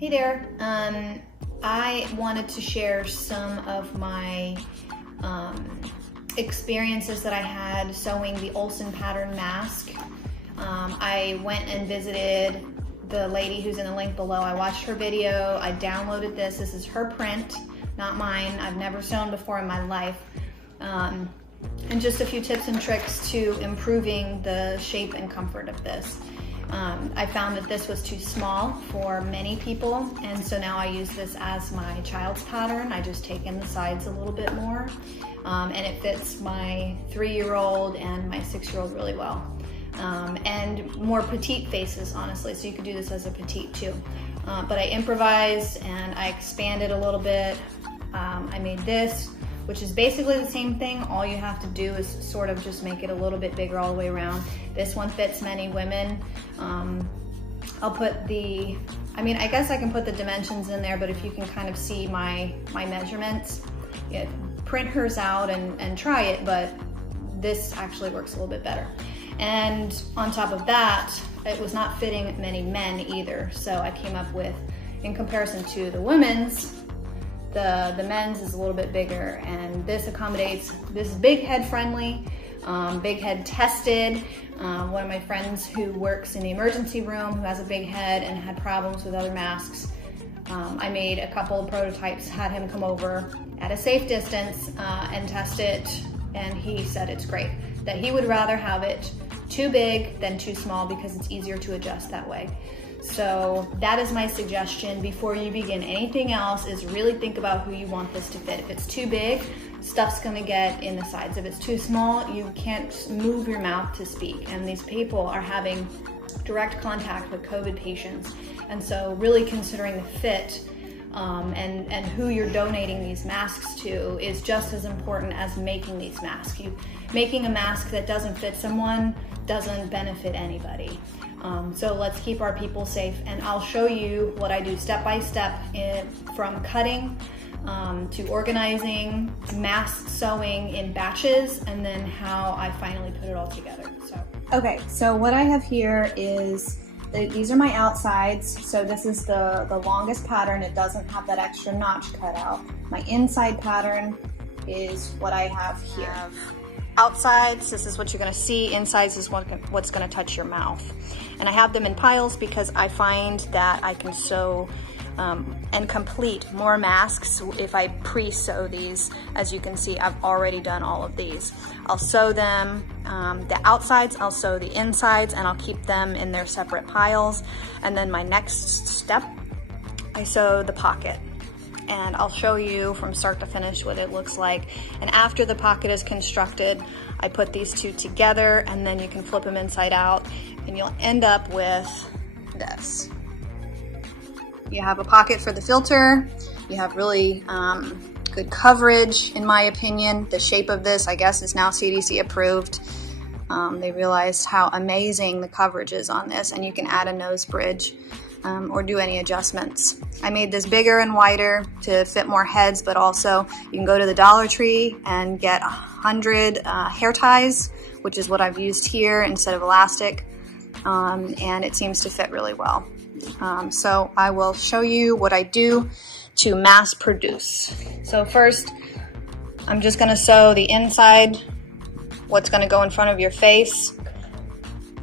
Hey there. I wanted to share some of my experiences that I had sewing the Olsen pattern mask. I went and visited the lady who's in the link below. I watched her video. I downloaded this. This is her print, not mine. I've never sewn before in my life. And just a few tips and tricks to improving the shape and comfort of this. I found that this was too small for many people, and so now I use this as my child's pattern. I just take in the sides a little bit more, and it fits my 3-year-old and my 6-year-old really well. And more petite faces, honestly, so you could do this as a petite too. But I improvised and I expanded a little bit. I made this, which is basically the same thing. All you have to do is sort of just make it a little bit bigger all the way around. This one fits many women. I'll put I guess I can put the dimensions in there, but if you can kind of see my measurements, print hers out and try it, but this actually works a little bit better. And on top of that, it was not fitting many men either. So I came up with, in comparison to the women's, the men's is a little bit bigger, and this accommodates, this is big head friendly, big head tested. One of my friends who works in the emergency room who has a big head and had problems with other masks, I made a couple of prototypes, had him come over at a safe distance and test it, and he said it's great, that he would rather have it too big than too small because it's easier to adjust that way. So that is my suggestion before you begin anything else, is really think about who you want this to fit. If it's too big, stuff's gonna get in the sides. If it's too small, you can't move your mouth to speak. And these people are having direct contact with COVID patients. And so really considering the fit and who you're donating these masks to is just as important as making these masks. Making a mask that doesn't fit someone doesn't benefit anybody. So let's keep our people safe, and I'll show you what I do step by step from cutting to organizing, mask sewing in batches, and then how I finally put it all together. Okay, so what I have here is, these are my outsides. So this is the longest pattern. It doesn't have that extra notch cut out. My inside pattern is what I have here. Outsides, this is what you're gonna see. Insides is what's gonna touch your mouth. And I have them in piles because I find that I can sew and complete more masks if I pre-sew these. As you can see, I've already done all of these. I'll sew them, the outsides, I'll sew the insides, and I'll keep them in their separate piles. And then my next step, I sew the pocket. And I'll show you from start to finish what it looks like. And after the pocket is constructed, I put these two together, and then you can flip them inside out, and you'll end up with this. You have a pocket for the filter. You have really good coverage, in my opinion. The shape of this, I guess, is now CDC approved. They realized how amazing the coverage is on this, and you can add a nose bridge. Or do any adjustments. I made this bigger and wider to fit more heads, but also you can go to the Dollar Tree and get 100 hair ties, which is what I've used here instead of elastic, and it seems to fit really well. So I will show you what I do to mass produce. So first, I'm just gonna sew the inside, what's gonna go in front of your face.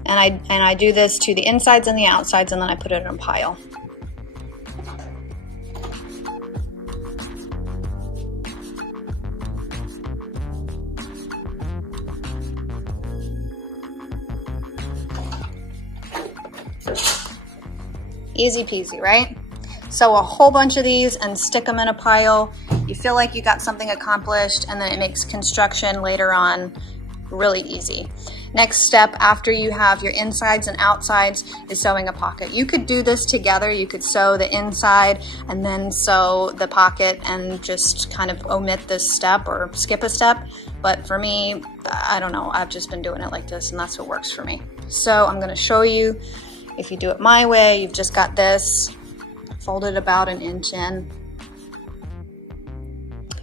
And I do this to the insides and the outsides, and then I put it in a pile. Easy peasy, right? Sew a whole bunch of these and stick them in a pile. You feel like you got something accomplished, and then it makes construction later on really easy. Next step, after you have your insides and outsides, is sewing a pocket. You could do this together. You could sew the inside and then sew the pocket and just kind of omit this step or skip a step. But for me, I don't know, I've just been doing it like this, and that's what works for me. So I'm gonna show you, if you do it my way, you've just got this, folded about an inch in,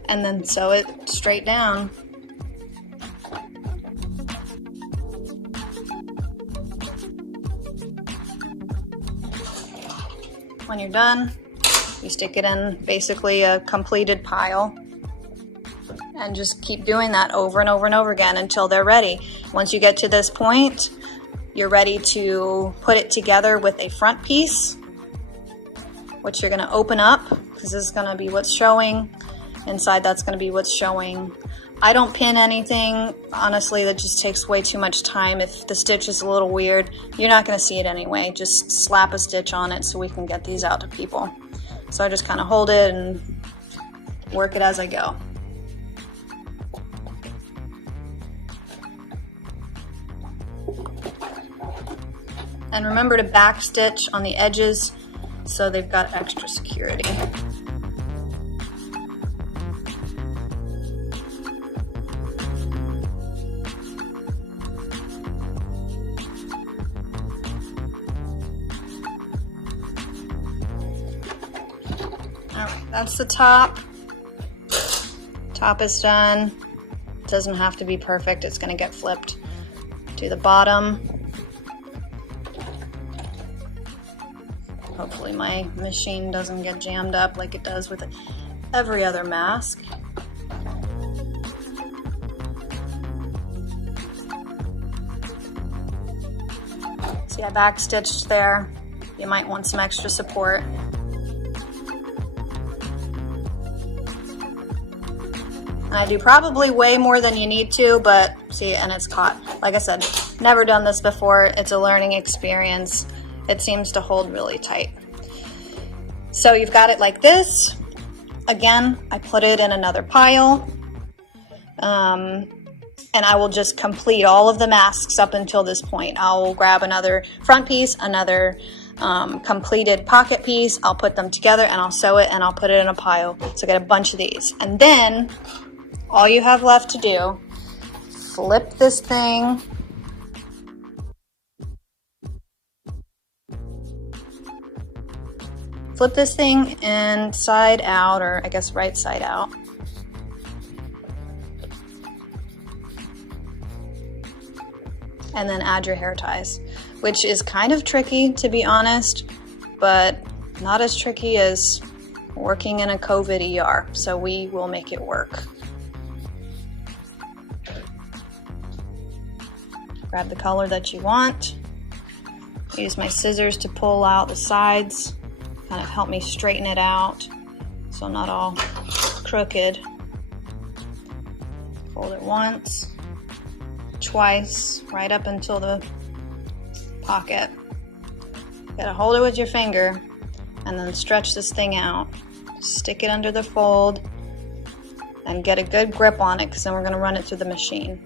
and then sew it straight down. When you're done, You stick it in basically a completed pile and just keep doing that over and over and over again until they're ready. Once you get to this point, you're ready to put it together with a front piece, which you're gonna open up, because this is gonna be what's showing. Inside, that's gonna be what's showing. I don't pin anything. Honestly, that just takes way too much time. If the stitch is a little weird, you're not gonna see it anyway. Just slap a stitch on it so we can get these out to people. So I just kind of hold it and work it as I go. And remember to back stitch on the edges so they've got extra security. That's the top. Top is done. Doesn't have to be perfect. It's gonna get flipped to the bottom. Hopefully my machine doesn't get jammed up like it does with every other mask. See, I back stitched there. You might want some extra support. I do probably way more than you need to, but see, and it's caught. Like I said, never done this before. It's a learning experience. It seems to hold really tight. So you've got it like this. Again, I put it in another pile. And I will just complete all of the masks up until this point. I'll grab another front piece, another completed pocket piece. I'll put them together and I'll sew it and I'll put it in a pile. So I get a bunch of these. And then all you have left to do, flip this thing. Flip this thing inside out, or I guess right side out. And then add your hair ties, which is kind of tricky, to be honest, but not as tricky as working in a COVID ER, so we will make it work. Grab the color that you want. Use my scissors to pull out the sides, kind of help me straighten it out so not all crooked. Fold it once, twice, right up until the pocket. You gotta hold it with your finger and then stretch this thing out. Stick it under the fold and get a good grip on it, because then we're gonna run it through the machine.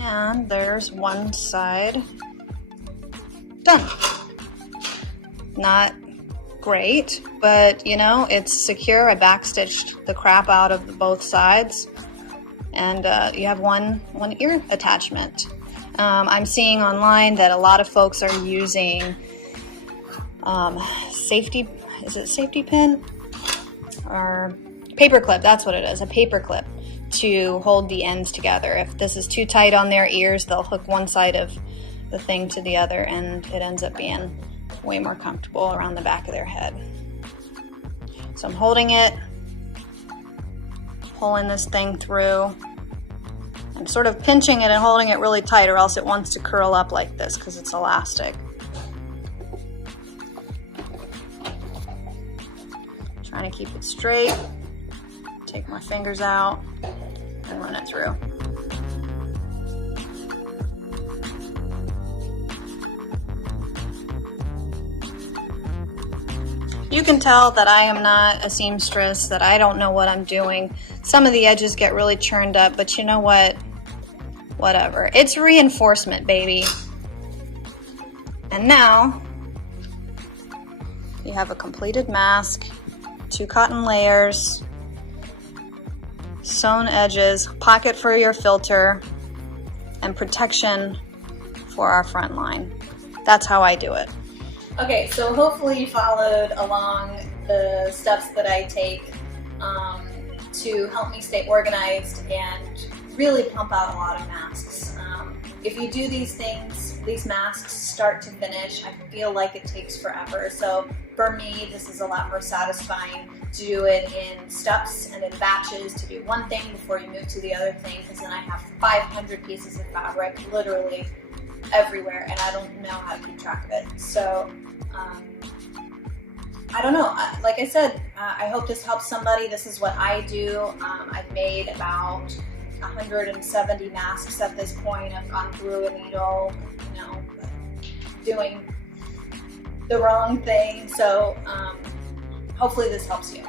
And there's one side done. Not great, but you know, it's secure. I backstitched the crap out of both sides, and you have one ear attachment. I'm seeing online that a lot of folks are using safety pin or paper clip? That's what it is, a paper clip, to hold the ends together. If this is too tight on their ears, they'll hook one side of the thing to the other, and it ends up being way more comfortable around the back of their head. So I'm holding it, pulling this thing through. I'm sort of pinching it and holding it really tight, or else it wants to curl up like this because it's elastic. Trying to keep it straight. Take my fingers out and run it through. You can tell that I am not a seamstress, that I don't know what I'm doing. Some of the edges get really churned up, but you know what? Whatever. It's reinforcement, baby. And now you have a completed mask, 2 cotton layers, sewn edges, pocket for your filter, and protection for our front line. That's how I do it. Okay, so hopefully you followed along the steps that I take to help me stay organized and really pump out a lot of masks. If you do these things, these masks start to finish, I feel like it takes forever. So for me, this is a lot more satisfying to do it in steps and in batches, to do one thing before you move to the other thing, because then I have 500 pieces of fabric literally everywhere and I don't know how to keep track of it. So I don't know, like I said, I hope this helps somebody. This is what I do. I've made about 170 masks at this point. I've gone through a needle, you know, doing the wrong thing. So hopefully this helps you.